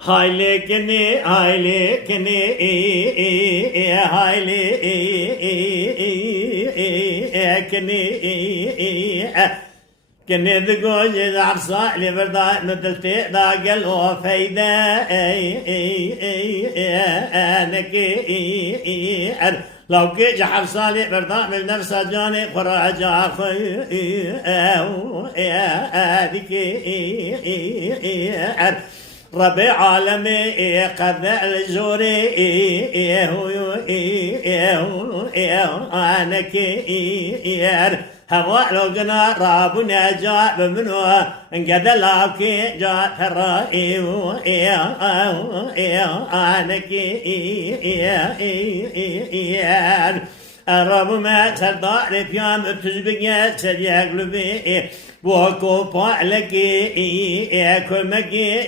Hayli kini, hayli kini, hayli kini, kini ذقوج عرصة لبردا ندلتي دا قلو فايدة نكي لو كيج حرصة لبردا من نفسها جاني خراجا ربي عالمي قد الجوري انا كي هوا لو قنا رابنا جاب منو انقد لاكي جاء الرأي انا كي رب ما ترضى لفيام بتزبق سريع قلبي وكوفا لكي كمكي